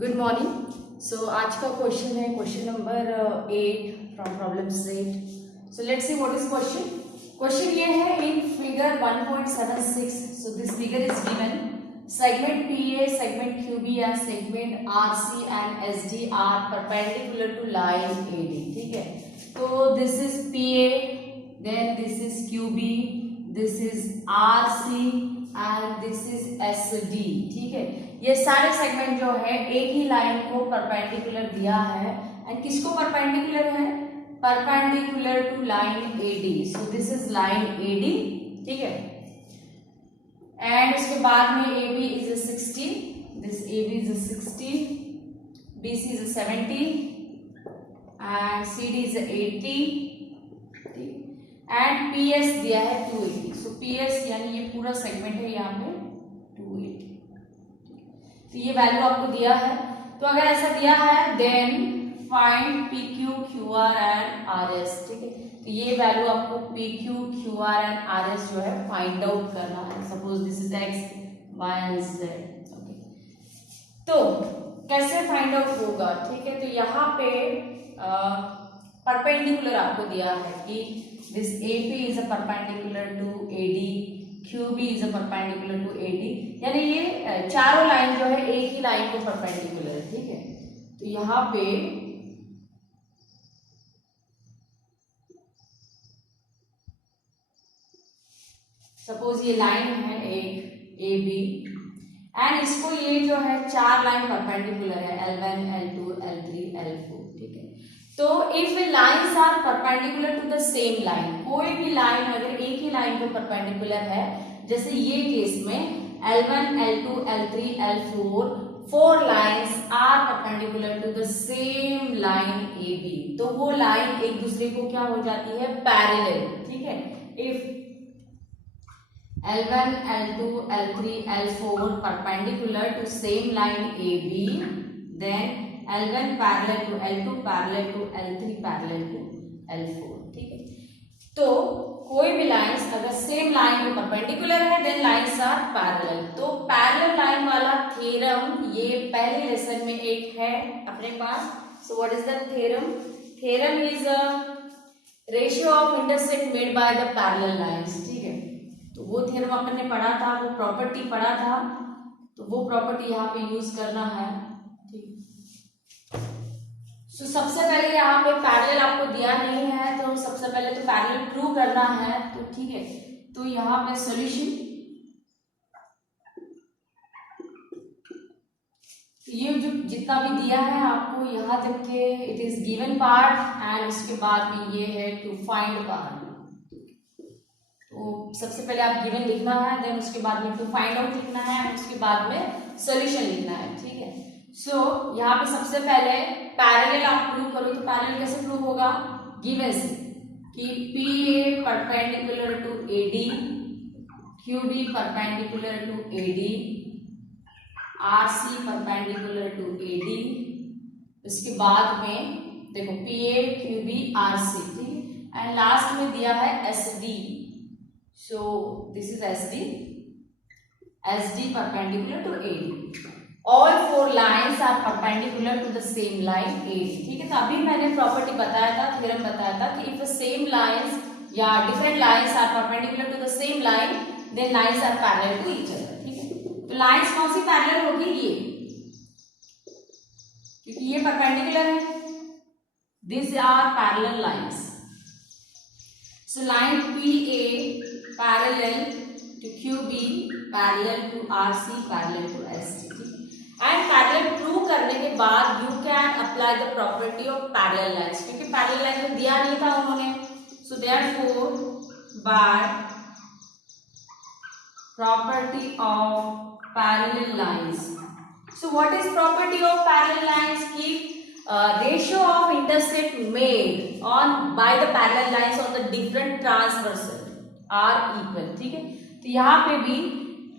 Good morning. सो आज का question है question number 8 from problem set. So let's see what is question. Question ये है in figure 1.76। So this figure is given segment PA, segment QB and segment RC and SD are perpendicular to line AD। ठीक है, तो this is PA, then this is QB, this is RC and this is SD। ठीक है, ये सारे segment जो है एक ही लाइन को परपेंडिकुलर दिया है एंड किसको परपेंडिकुलर है? Perpendicular to line AD। So this is line AD। ठीक है, एंड उसके बाद में AB is 60, this AB is 60, BC is 70 and CD is 80 and PS दिया है 280। सो PS यानी ये पूरा सेगमेंट है यहाँ पे 280। तो ये वैल्यू आपको दिया है। तो अगर ऐसा दिया है then find PQ QR and RS। ठीक है, तो ये वैल्यू आपको PQ QR एंड RS जो है फाइंड आउट करना है। Suppose this is X Y and Z। Okay, तो कैसे फाइंड आउट होगा? ठीक है, तो यहाँ पे परपेंडिकुलर आपको दिया है कि this AP is a perpendicular to AD, QB is a perpendicular to AD, यानी ये चारों लाइन जो है एक ही लाइन को परपेंडिकुलर है। ठीक है, तो यहाँ पे सपोज ये लाइन है एक AB एंड इसको ये जो है चार लाइन परपेंडिकुलर है L1 L2 L3 L4। ठीक है, तो if lines are perpendicular to the same line, कोई भी लाइन अगर एक ही लाइन को परपेंडिकुलर है, जैसे ये केस में L1 L2 L3 L4 four lines are perpendicular to the same line AB, तो वो लाइन एक दूसरे को क्या हो जाती है? पैरेलल। ठीक है, if L1 L2 L3 L4 perpendicular to same line AB, then L1 parallel to L2 parallel to L3 parallel to L4। ठीक है, तो कोई भी लाइंस अगर सेम लाइन में परपेंडिकुलर है देन लाइंस आर पैरेलल। तो पैरेलल लाइन वाला थ्योरम ये पहले लेसन में एक है अपने पास। So what is the theorem? Theorem is a ratio of intersect made by the parallel lines. ठीक है, तो वो थ्योरम अपन ने पढ़ा था, वो प्रॉपर्टी पढ़ा था, तो वो प्रॉपर्टी यहाँ पे यूज करना है। ठीक, सो सबसे पहले यहाँ पे पैरेलल आपको दिया नहीं है, तो सबसे पहले तो पैरेलल प्रूव करना है। तो ठीक है, तो यहाँ पे सॉल्यूशन, ये जो जितना भी दिया है आपको यहाँ तक के it is given part and उसके बाद में ये है टू फाइंड पार्ट। तो सबसे पहले आप गिवन लिखना है, देन उसके बाद में टू फाइंड आउट लिखना है, उसके बाद में सॉल्यूशन लिखना है। ठीक है, सो यहाँ पे सबसे पहले पैरेलल आप प्रूव करो। तो पैरेलल कैसे प्रूव होगा? गिवन से कि PA perpendicular to AD, QB perpendicular to AD, RC perpendicular to AD, उसके बाद में देखो PA QB RC। ठीक है, एंड लास्ट में दिया है SD। So this is SD perpendicular to AD. All four lines are perpendicular to the same line AD। ठीक है, तो अभी मैंने प्रॉपर्टी बताया था, थ्योरम बताया था कि if the same lines या different lines are perpendicular to the same line, then lines are parallel to each other। ठीक है, तो lines कौन सी पैरेलल होगी? ये, क्योंकि ये परपेंडिकुलर है। These are parallel lines। So line PA parallel to QB parallel to RC parallel to SD। And parallel prove करने के बाद you can apply the property of parallel lines, क्योंकि पैरेलल लाइन में दिया नहीं था उन्होंने। So therefore by property of parallel lines, so what is property of parallel lines? की ratio of intersect made on by the parallel lines on the different transversal are equal. ठीक है, तो यहाँ पे भी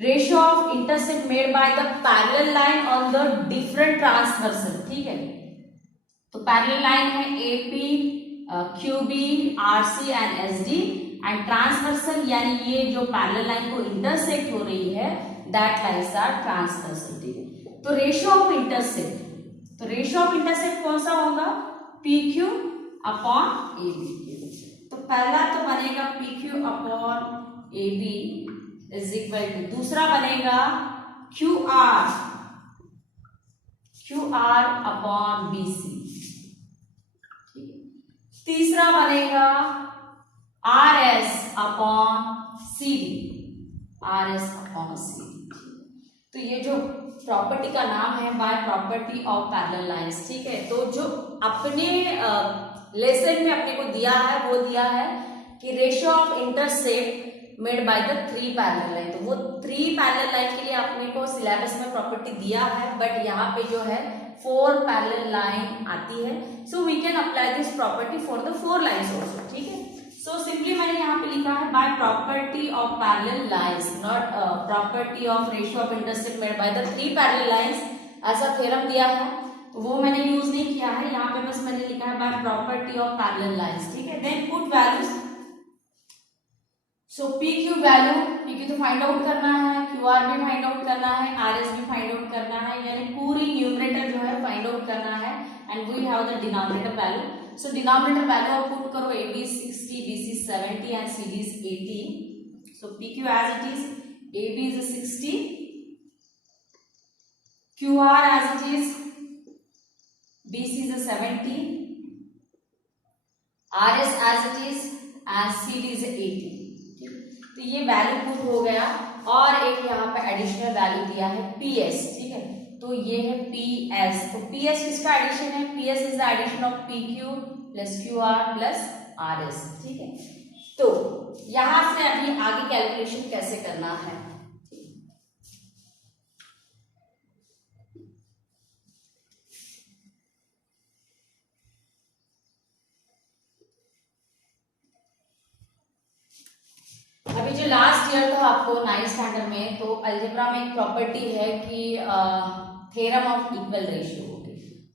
ratio of intersect made by the parallel line on the different transversal. ठीक है, तो पैरेलल लाइन है AP QB RC and SD, and transversal यानी ये जो पैरेलल लाइन को इंटरसेक्ट हो रही है दैट लाइंस आर ट्रांसवर्सल। ठीक है, तो रेशियो ऑफ इंटरसेक्ट तो रेशियो ऑफ इंटरसेप्ट कौन सा होगा, P Q upon A B. तो पहला तो बनेगा P Q upon A B is equal to, दूसरा बनेगा Q R upon B C, तीसरा बनेगा R S upon C D, R S upon C D. तो ये जो प्रॉपर्टी का नाम है by property of parallel lines, ठीक है। तो जो अपने लेसन में अपने को दिया है वो दिया है कि ratio of intercept made by the 3 parallel line. तो वो 3 पैरेलल लाइन के लिए अपने को सिलेबस में प्रॉपर्टी दिया है, बट यहाँ पे जो है 4 पैरेलल लाइन आती है। So we can apply this property for the 4 lines also, ठीक है। सो सिंपली मैंने यहाँ पे लिखा है by property of parallel lines, not property of ratio of intercept made by the 3 parallel lines, ऐसा थ्योरम दिया है तो वो मैंने यूज नहीं किया है, यहाँ पे बस मैंने लिखा है by property of parallel lines, ठीक है। Then put values, so p q value, p q तो फाइंड आउट करना है, क्यू आर भी फाइंड आउट करना है, आर एस भी फाइंड आउट करना है, यानी पूरी न्यूमरेटर जो है फाइंड आउट करना है, and we have the denominator value. So denominator value of put करो, AB 60, BC 70 and CD is 80. So PQ as it is, AB is 60, QR as it is, BC is 70, RS as it is and CD is 80. तो ये value put हो गया, और एक यहाँ पे additional value दिया है PS, ठीक है। तो ये है PS, तो PS किसका एडिशन है, PS is the addition of PQ plus QR plus RS, ठीक है। तो यहां से अभी आगे कैलकुलेशन कैसे करना है, अभी जो लास्ट ईयर था आपको 9th स्टैंडर्ड में, तो अलजेब्रा में एक प्रॉपर्टी है कि theorem of equal ratio.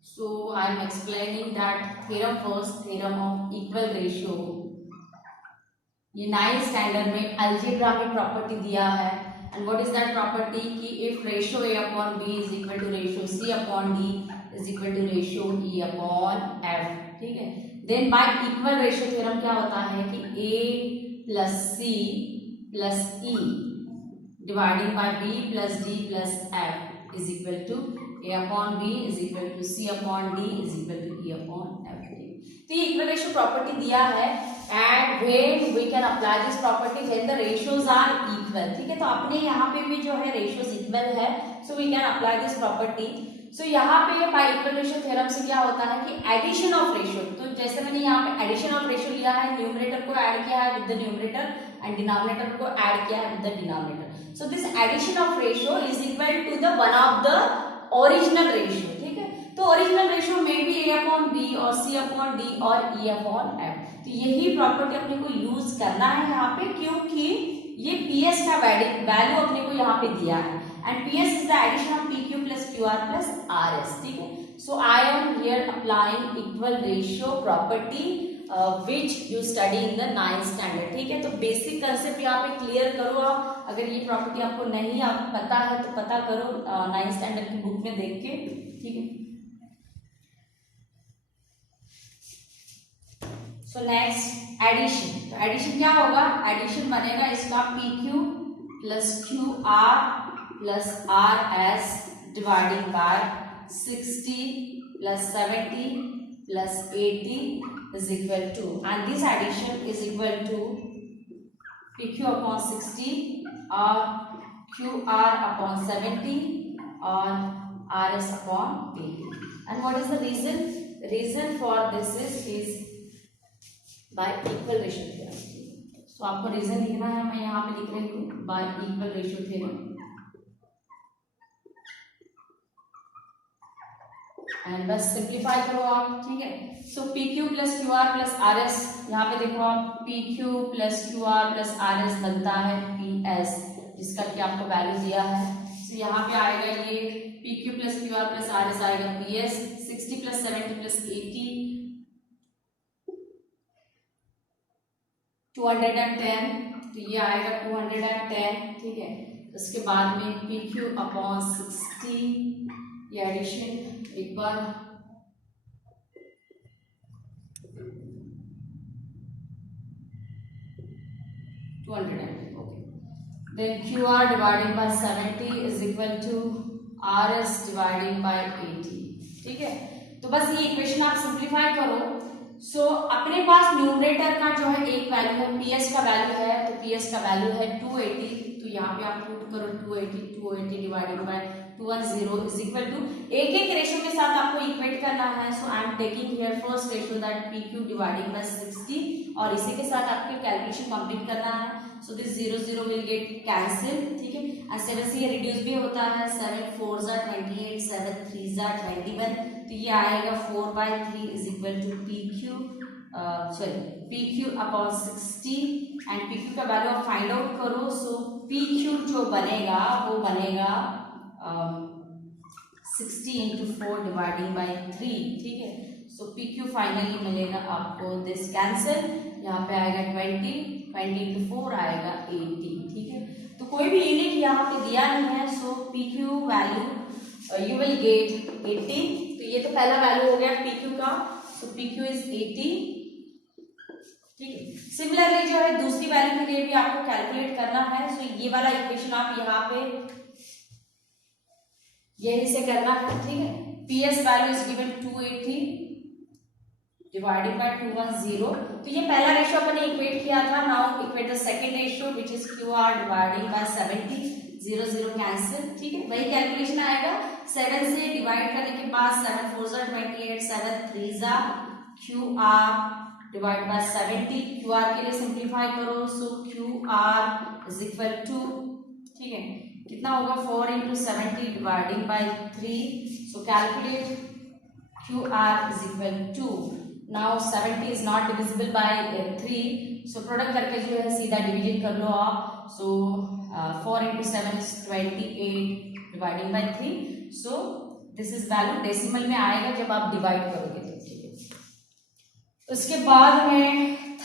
So I am explaining that theorem first, theorem of equal ratio। ये 9th स्टैंडर्ड में अलजेब्रा में प्रॉपर्टी दिया है, and what is that property कि if ratio A upon B is equal to ratio C upon D is equal to ratio E upon F, ठीक है। Then by equal ratio theorem क्या होता है कि A plus C plus E dividing by B plus D plus F is equal to A upon B is equal to C upon D is equal to E upon F। तो ये equal ratio property दिया है, and when we can apply this property when the ratios are equal, ठीक है। तो अपने यहाँ पे भी जो है रेशियोज इक्वल है, so we can apply this property. So यहाँ पे बाय इक्वल रेशियो थ्योरम से क्या होता है कि एडिशन ऑफ रेशियो, तो जैसे मैंने यहाँ पे एडिशन ऑफ रेशियो लिया है, न्यूमरेटर को ऐड किया है with the numerator and denominator को ऐड किया है with the denominator. So this addition of ratio is equal to the one of the original ratio, ठीक है। तो ओरिजिनल रेशियो में भी A अपॉन B और C अपॉन D और E अपॉन F। तो यही प्रॉपर्टी अपने को यूज करना है यहाँ पे, क्योंकि ये PS का वैल्यू अपने को यहाँ पे दिया है, and PS is the addition of PQ plus QR plus RS, ठीक है। So I am here applying equal ratio property which you study in the 9th standard, ठीक है। तो बेसिक कंसेप्ट यहाँ पे क्लियर करो आप, अगर ये प्रॉपर्टी आपको नहीं पता है तो पता करो 9th स्टैंडर्ड की बुक में देख के, ठीक है। सो नेक्स्ट एडिशन, तो एडिशन क्या होगा, एडिशन बनेगा इसका PQ plus QR plus RS dividing by 60 plus 70 plus 80 is equal to, and this addition is equal to PQ upon 60 or QR upon 70 or RS upon 80. And what is the reason? The reason for this is by equal ratio theorem. So आपको reason लिखना है, मैं यहाँ पे लिख रही हूँ by equal ratio theorem, and बस सिंप्लीफाई करो आप, ठीक है। सो PQ plus QR plus RS, यहाँ पे देखो आप PQ plus QR plus RS बनता है PS, जिसका कि आपको वैल्यू दिया है। सो यहाँ पे आएगा ये PQ plus QR plus RS आएगा PS 60 प्लस 70 प्लस 80 210, तो ये आएगा 210, ठीक है। उसके बाद में PQ अपॉन 60, ये एडिशन एक बार 200 ml. Okay. Then QR divided by 70 is equal to RS dividing by 80. ठीक है, तो बस ये इक्वेशन आप सिंप्लीफाई करो. सो अपने पास न्यूमरेटर का जो है एक वैल्यू है, PS का वैल्यू है, तो PS का वैल्यू है 280. तो यहाँ पे आप पुट करो 280 divided by 210 is equal to एक एक रेशियो के साथ आपको इक्वेट करना है. So I am taking here first ratio that PQ dividing by 60 और इसी के साथ आपके कैलकुलेशन कंप्लीट करना है. So this 0 will get cancel. ठीक है, और 7 से ये रिड्यूस भी होता है. 7 4 ज़ा 28, 7 3 ज़ा 21. तो ये आएगा 4/3 is equal to PQ upon 60 and PQ का वैल्यू आप फाइंड आउट करो. सो PQ जो बनेगा वो बनेगा 60 into 4 डिवाइडिंग बाई 3. ठीक है, सो PQ फाइनली मिलेगा आपको दिस कैंसिल. यहाँ पे आएगा 20 into 4 आएगा 80. ठीक है, तो कोई भी यूनिट यहाँ पे दिया नहीं है. सो PQ value you will get 80. तो ये तो पहला वैल्यू हो गया PQ का. सो PQ इज 80. ठीक है, सिमिलरली जो है दूसरी वैल्यू के लिए भी आपको कैलकुलेट करना है. सो ये वाला इक्वेशन आप यहाँ पे यही से करना है. ठीक है, PS value is given 280 divided by 210. तो ये पहला रेशियो अपन ने इक्वेट किया था. Now equate the second ratio which is QR dividing by 70. 0 cancel. ठीक है, वही कैलकुलेशन आएगा. 7 से डिवाइड करने के बाद 7 4 ज़ा 28, 7 3 ज़ा QR डिवाइड बाय 70. QR के लिए सिंप्लीफाई करो. सो QR इज इक्वल टू, ठीक है, कितना होगा 4 into 70 dividing by 3. So calculate QR is equal to, now 70 is not divisible by 3. So product करके जो है सीधा डिवीजन कर लो आप. So 4 into 7 is 28 dividing by 3. So this is value decimal में आएगा जब आप डिवाइड करोगे. तो ठीक है, उसके बाद में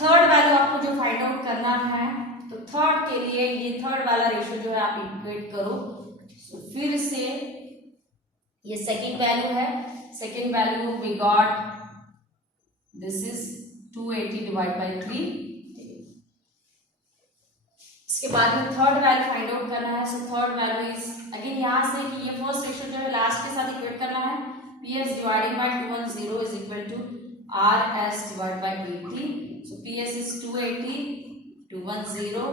थर्ड वैल्यू आपको जो फाइंड आउट करना है. तो थर्ड के लिए ये थर्ड वाला रेशियो जो है आप इक्वेट करो. So फिर से ये सेकेंड वैल्यू है. Second value we got this is 280 divide by 3. इसके बाद में थर्ड वैल्यू फाइंड आउट करना है. So third value is again यहाँ से कि ये फर्स्ट रेशियो जो है लास्ट के साथ इक्वेट करना है. PS dividing by 210 is equal to RS divide by 80. So PS is 280, 210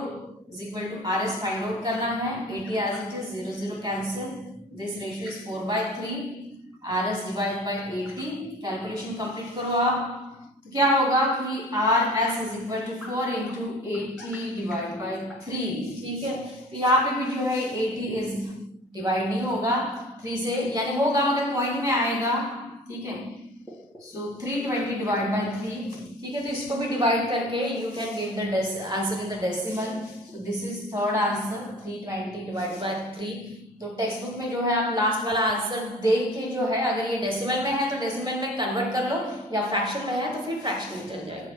is equal to RS find out करना है. 80 as it is, 0 cancel. This ratio is 4/3. RS divide by 80. Calculation complete करो आप. तो क्या होगा कि RS is equal to 4 into 80 divide by 3. ठीक है, तो यहाँ पे भी जो है 80 इज डिवाइड नहीं होगा 3 से, यानी होगा मगर पॉइंट में आएगा. ठीक है, सो 320 डिवाइड बाय 3. ठीक है, तो इसको भी डिवाइड करके you can get the answer in the decimal. So this is third answer 320 divide by 3. तो टेक्स्ट बुक में जो है आप लास्ट वाला आंसर देख के जो है अगर ये डेसिमल में है तो डेसिमल में कन्वर्ट कर लो, या फ्रैक्शन में है तो फिर फ्रैक्शन में चल जाएगा.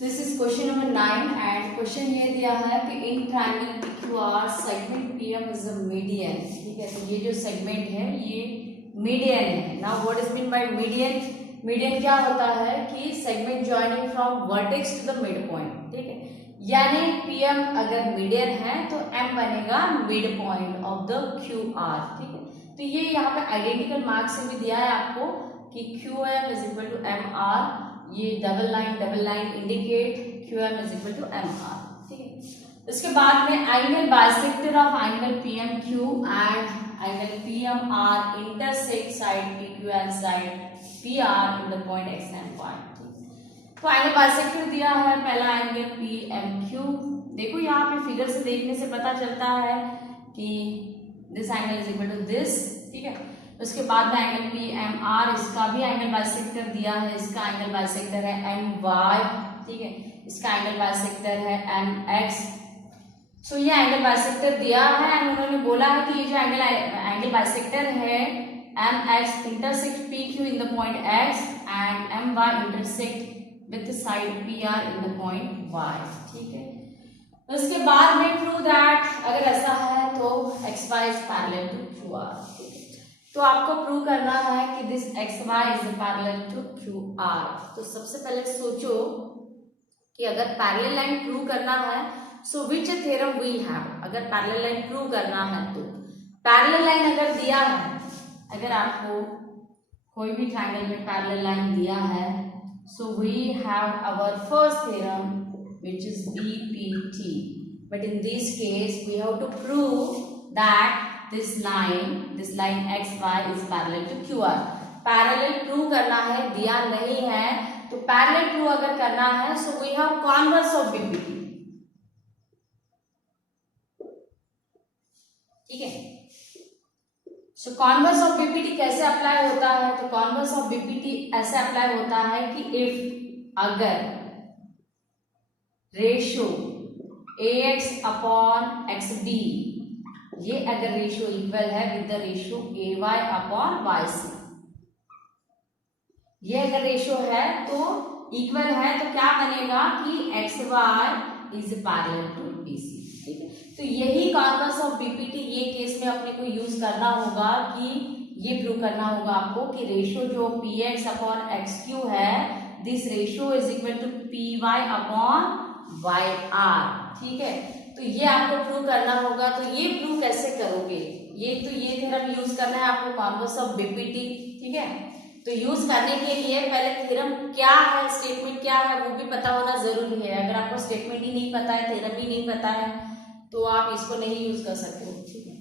This is question number 9 and question ये दिया है कि in triangle PQR segment PM is a median. ठीक है, तो ये जो सेगमेंट है ये मीडियन है. Now what is mean by median? Median क्या होता है कि segment joining from vertex to the mid point. ठीक है, यानी PM अगर मीडियन है तो M बनेगा mid point of the QR. ठीक है, तो ये यहाँ पे आइडेंटिकल मार्क से भी दिया है आपको कि QM is equal to MR. ये double line indicate QM is equal to MR. ठीक है, इसके बाद में angle bisector of angle PMQ and angle PMR intersect side PQ and side PR in the point X and point. तो angle bisector दिया है पहला एंगल PMQ. देखो यहाँ पे फिगर से देखने से पता चलता है कि this angle is equal to this. ठीक है, उसके बाद में एंगल PMR, इसका भी एंगल बाइसेक्टर दिया है. इसका एंगल बाइसेक्टर है MY. ठीक है, इसका एंगल बाइसेक्टर है MX. सो ये एंगल बाइसेक्टर दिया है एंड उन्होंने बोला है कि ये जो एंगल बाइसेक्टर है mx intersect pq in the point x and my intersect with the side pr in the point y. ठीक है, उसके बाद में प्रूव दैट अगर ऐसा है तो xy is parallel to qr. तो आपको प्रूव करना है कि this xy is parallel to qr. तो सबसे पहले सोचो कि अगर पैरेलल लाइन प्रूव करना है सो विच थ्योरम वी हैव. अगर पैरेलल लाइन प्रूव करना है तो पैरेलल लाइन अगर दिया है, अगर आपको कोई भी ट्रायंगल में पैरेलल लाइन दिया है so we have our first theorem which is BPT. But in this case we have to prove that this line XY is parallel to QR. Parallel prove करना है, दिया नहीं है तो parallel prove अगर करना है so we have converse of BPT. ठीक है, so converse of BPT कैसे अप्लाई होता है? तो converse of BPT ऐसे अप्लाई होता है कि if अगर रेशो ax अपॉन xb ये अगर रेशो इक्वल है with the ratio ay upon yc, ये अगर रेशो है तो इक्वल है तो क्या बनेगा कि xy is parallel to bc. ठीक है, तो यही कॉन्वर्स ऑफ बीपीटी ये केस में अपने को यूज करना होगा कि ये प्रूव करना होगा आपको कि रेशो जो px अपॉन xq है this ratio is equal to py upon yr. ठीक है, तो ये आपको प्रूव करना होगा. तो ये प्रूव कैसे करोगे? ये थ्योरम यूज करना है आपको कॉन्वर्स ऑफ बीपीटी. ठीक है, तो यूज करने के लिए पहले थ्योरम क्या है, स्टेटमेंट क्या है वो भी पता होना जरूरी है. अगर आपको स्टेटमेंट ही नहीं पता है, थ्योरम ही नहीं पता है तो आप इसको नहीं यूज कर सकते हो. ठीक है,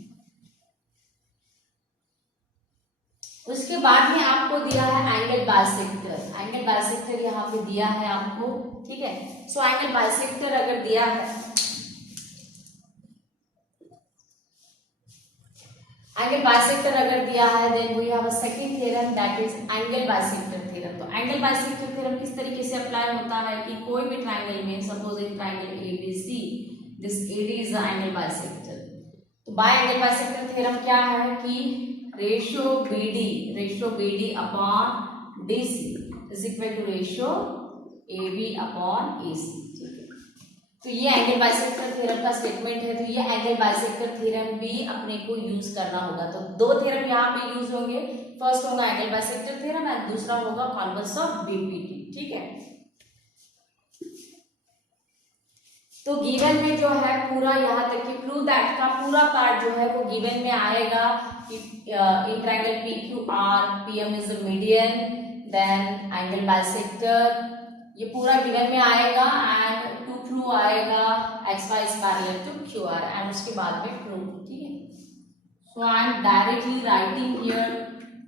उसके बाद में आपको दिया है एंगल बाइसेक्टर. एंगल बाइसेक्टर यहाँ पे दिया है आपको. ठीक है, सो एंगल बाइसेक्टर अगर दिया है, एंगल बाइसेक्टर अगर दिया है then we have a second theorem that is angle bisector theorem. तो एंगल बाइसेक्टर थ्योरम किस तरीके से अप्लाई होता है कि कोई भी ट्रायंगल में suppose in triangle ABC this AD is the angle bisector. तो बाय एंगल बाइसेक्टर थ्योरम क्या है कि ratio BD upon DC is equal to ratio AB upon AC. ठीक है, तो ये एंगल बाइसेक्टर थ्योरम का स्टेटमेंट है. तो ये एंगल बाइसेक्टर थ्योरम भी अपने को यूज करना होगा. तो दो थ्योरम यहाँ पे यूज होंगे. फर्स्ट होगा एंगल बाइसेक्टर थ्योरम एंड दूसरा होगा कॉन्वर्स ऑफ बीपीटी. ठीक है, तो गिवन में जो है पूरा यहाँ तक कि प्रूव दैट का पूरा पार्ट जो है वो गिवन में आएगा कि in triangle PQR PM is the median then angle bisector ये पूरा गिवन में आएगा एंड टू प्रूव आएगा xy is parallel to QR and उसके बाद में प्रूव. ठीक है, so I am directly writing here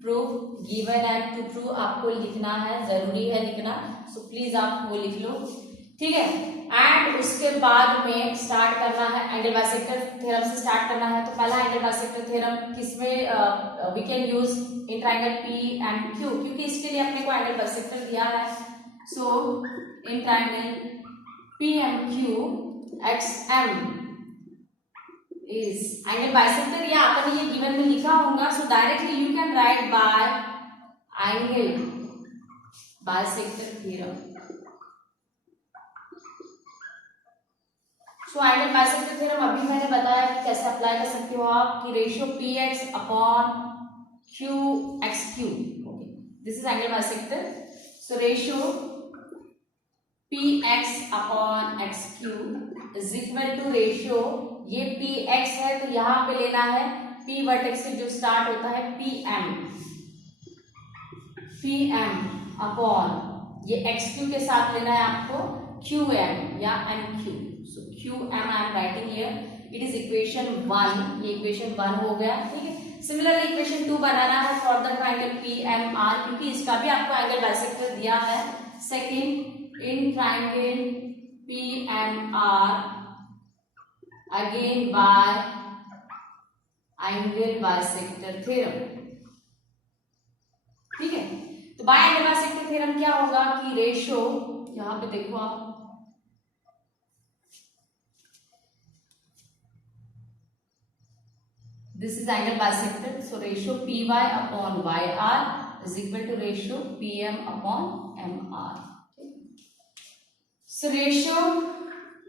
proof given and to prove आपको लिखना है, जरूरी है लिखना. सो प्लीज आप वो लिख लो. ठीक है, एंड उसके बाद में स्टार्ट करना है एंगल बाइसेक्टर थ्योरम से स्टार्ट करना है. तो पहला एंगल बाइसेक्टर थ्योरम किसमें we can use in triangle P and Q, क्योंकि इसके लिए अपने को एंगल बाइसेक्टर दिया है. So in triangle P and Q XM is angle bisector. या अपन ये गिवन में लिखा होगा so directly you can write by angle bisector theorem. So angle bisector theorem अभी मैंने बताया कि कैसे अप्लाई कर सकते हो आप कि ratio PX upon QXQ. Okay, this is angle bisector. So ratio PX upon XQ is equal to ratio ये PX है तो यहाँ पे लेना है P वर्टेक्स से जो स्टार्ट होता है PM अपॉन ये XQ के साथ लेना है आपको QM या MQ. So QM I am writing here. It is equation 1. ये equation 1 हो गया. ठीक है, सिमिलरली इक्वेशन 2 बनाना है फॉर द ट्रायंगल PMR क्योंकि इसका भी आपको एंगल बाइसेक्टर दिया है. Second in triangle PMR again bye angle bisector theorem. ठीक है, तो बाय एंगल बाइसेक्टर थ्योरम क्या होगा कि रेशो यहाँ पे देखो आप this is angle bisector, so ratio P Y upon Y R is equal to ratio P M upon M R. So ratio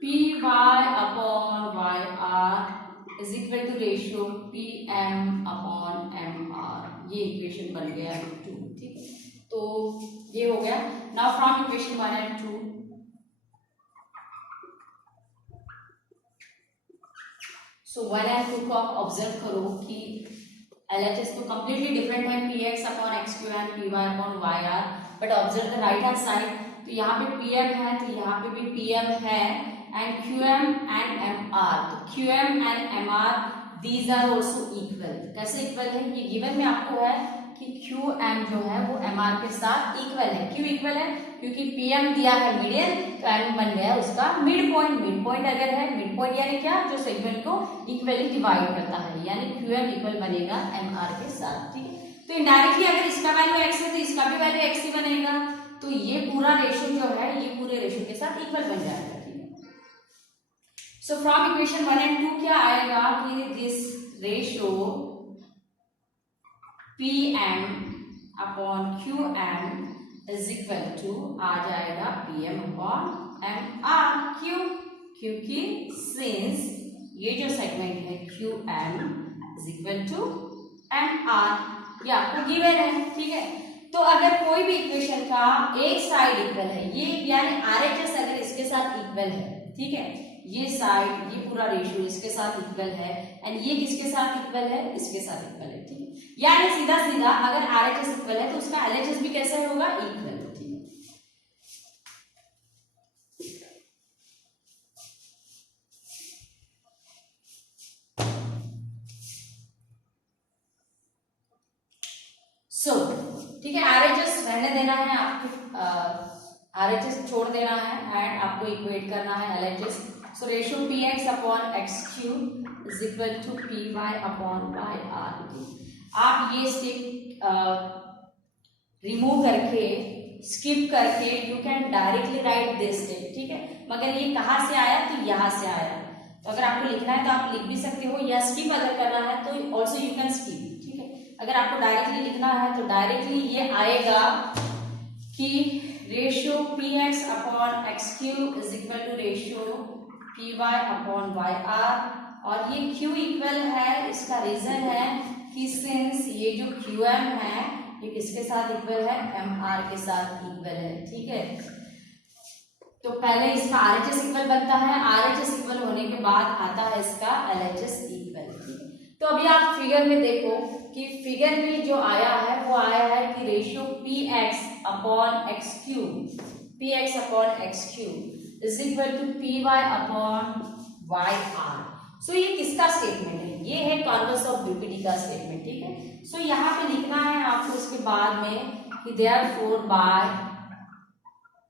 P Y upon Y R is equal to ratio P M upon M R. ये equation बन गया 2, ठीक है। तो ये हो गया। Now from equation 1 and 2, so 1 and 2 को आप ऑब्जर्व करो कि LHS तो कंप्लीटली डिफरेंट है, P x upon x Q and P Y upon Y R, but observe the right hand side. तो यहाँ पे पी एम है तो यहाँ पे भी पी एम है, and q m and m r. तो q m and m r these are also equal. कैसे इक्वल है? ये गिवन में आपको है कि क्यू एम जो है वो एम आर के साथ इक्वल है। क्यों इक्वल है? क्योंकि पी एम दिया है मीडियन, तो एम बन गया उसका मिड पॉइंट। मिड पॉइंट अगर है, मिड पॉइंट यानी क्या? जो सेगमेंट को इक्वली डिवाइड करता है, यानी क्यू एम इक्वल बनेगा एम आर के साथ, ठीक है। तो इनडायरेक्टली अगर इसका वैल्यू एक्स है तो इसका भी वैल्यू एक्स ही बनेगा, तो ये पूरा रेशियो जो है ये पूरे रेशियो के साथ इक्वल बन जाएगा, ठीक है। सो फ्रॉम इक्वेशन 1 and 2 क्या आएगा कि this ratio P M upon q m is equal to आ जाएगा p M upon M r. क्यों? क्योंकि सिंस ये जो सेगमेंट है q m is equal to m are, ये आपको गिवन है, ठीक है। तो अगर कोई भी इक्वेशन का एक साइड इक्वल है, ये यानी आरएचएस अगर इसके साथ इक्वल है, ठीक है, ये साइड, ये पूरा रेशियो इसके साथ इक्वल है, एंड ये किसके साथ इक्वल है? इसके साथ इक्वल है, ठीक है। यानी सीधा सीधा अगर आरएचएस इक्वल है तो उसका एलएचएस भी कैसे होगा? इक्वल, ठीक है। सो ठीक है, आरएचएस रहने देना है आपको, आरएचएस छोड़ देना है एंड आपको इक्वेट करना है LHS. So ratio P x upon x Q is equal to P Y upon Y R. आप ये स्टेप रिमूव करके, स्किप करके, you can directly write this step, ठीक है। मगर ये कहाँ से आया? तो यहाँ से आया। तो अगर आपको लिखना है तो आप लिख भी सकते हो, या स्किप अगर करना है तो ऑल्सो यू कैन स्किप, ठीक है। अगर आपको डायरेक्टली लिखना है तो डायरेक्टली ये आएगा कि ratio P x upon x Q is equal to ratio P Y upon Y R. और ये क्यू इक्वल है, इसका रीजन है कि सिंस ये जो क्यू एम है ये किसके साथ इक्वल है? एम आर के साथ इक्वल है, ठीक है। तो पहले इसका आरएचएस इक्वल बनता है, आरएचएस इक्वल होने के बाद आता है इसका एलएचएस इक्वल, ठीक है। तो अभी आप फिगर में देखो कि फिगर में जो आया है वो आया है कि ratio P x upon x q, p x upon x Q is equal to P Y upon Y r. So ये किसका स्टेटमेंट है? ये है कॉन्वर्स ऑफ बीपीटी का स्टेटमेंट, ठीक है। सो यहाँ पे लिखना है आपको इसके बाद में कि therefore by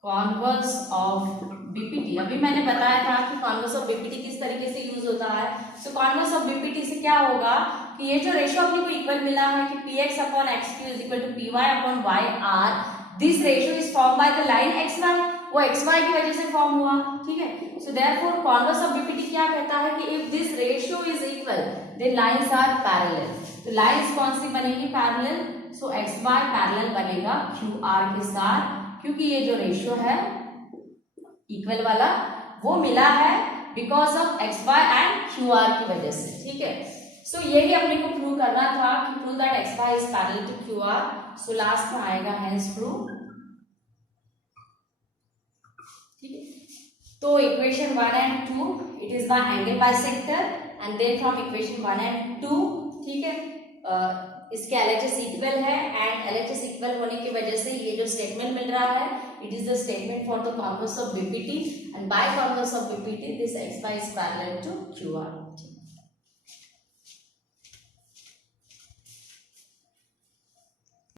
converse of BPT. अभी मैंने बताया था कि कॉन्वर्स ऑफ बीपीटी किस तरीके से यूज होता है। सो कॉन्वर्स ऑफ बीपीटी से क्या होगा कि ये जो रेशियो अपने को इक्वल मिला है कि P x upon x Q is equal to P Y upon Y R, this ratio is form by the line X Y, वो एक्स वाई की वजह से फॉर्म हुआ, ठीक है। So therefore converse of BPT क्या कहता है कि if this ratio is equal then lines are parallel. तो लाइंस कौन सी बनेगी? Parallel. So X Y parallel बनेगा क्यू आर के साथ, क्योंकि ये जो रेशियो है इक्वल वाला वो मिला है because of X Y and Q R की वजह से, ठीक है। सो यही अपने को प्रूव करना था कि prove that X Y is parallel to Q R. So last में आएगा हेंस प्रूव, ठीक है। तो equation 1 and 2 it is by angle bisector, and then from equation 1 and 2, ठीक है, इसके एलएचएस इक्वल है, एंड एलएचएस इक्वल होने की वजह से ये जो स्टेटमेंट मिल रहा है it is the statement for the converse of BPT, and by converse of BPT this X Y is parallel to Q are.